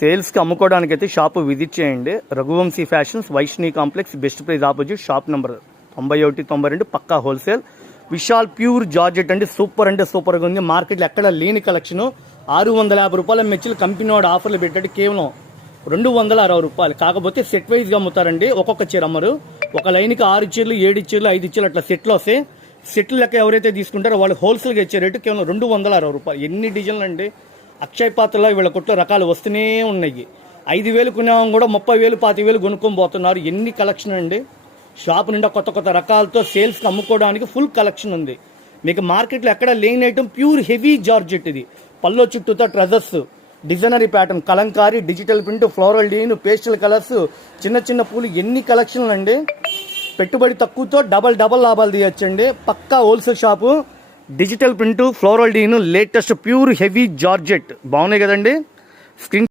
సేల్స్కి అమ్ముకోవడానికి అయితే shop visit చేయండి. Raghuvanshi fashions, Vaishnavi complex, best price opposite, shop number 9192, పక్కా హోల్సేల్. విశాల్ ప్యూర్ జార్జెట్ అండి, సూపర్ అంటే సూపర్గా ఉంది. మార్కెట్లో ఎక్కడ లేని కలెక్షన్. 650 రూపాయల మెచ్చులు కంపెనీ వాడు ఆఫర్లు పెట్టాడు, కేవలం 260 రూపాయలు. కాకపోతే సెట్ వైజ్గా అమ్ముతారండి, ఒక్కొక్క చీర అమ్మరు. ఒక లైన్కి 6 చీరలు, 7 చీరలు, 5 చీరలు అట్లా సెట్లు వస్తాయి. సెట్లు లెక్క ఎవరైతే తీసుకుంటారో వాళ్ళు హోల్సేల్గా ఇచ్చే రేటు కేవలం 260 రూపాయలు. ఎన్ని డిజైన్లు అండి, అక్షయ్ పాత్రలో వీళ్ళ కొట్లో రకాలు వస్తూనే ఉన్నాయి. 5,000 కొన్నాం కూడా 30,000, 25,000 కొనుక్కొని పోతున్నారు. ఎన్ని కలెక్షన్ అండి. షాప్ నిండా కొత్త కొత్త రకాలతో సేల్స్కి అమ్ముకోవడానికి ఫుల్ కలెక్షన్ ఉంది. మీకు మార్కెట్లో ఎక్కడ లేని ఐటమ్ ప్యూర్ హెవీ జార్జెట్. ఇది పల్లో చుట్టూతో treasures, designer pattern, kalamkari, digital print, floral డీన్, పేస్టల్ కలర్స్, చిన్న చిన్న పూలు, ఎన్ని కలెక్షన్లు అండి. పెట్టుబడి తక్కువతో డబల్ లాభాలు తీయచ్చండి. పక్కా wholesale shop. Digital print, floral డీన్, లేటెస్ట్ ప్యూర్ హెవీ జార్జెట్ బాగున్నాయి కదండి. స్క్రీన్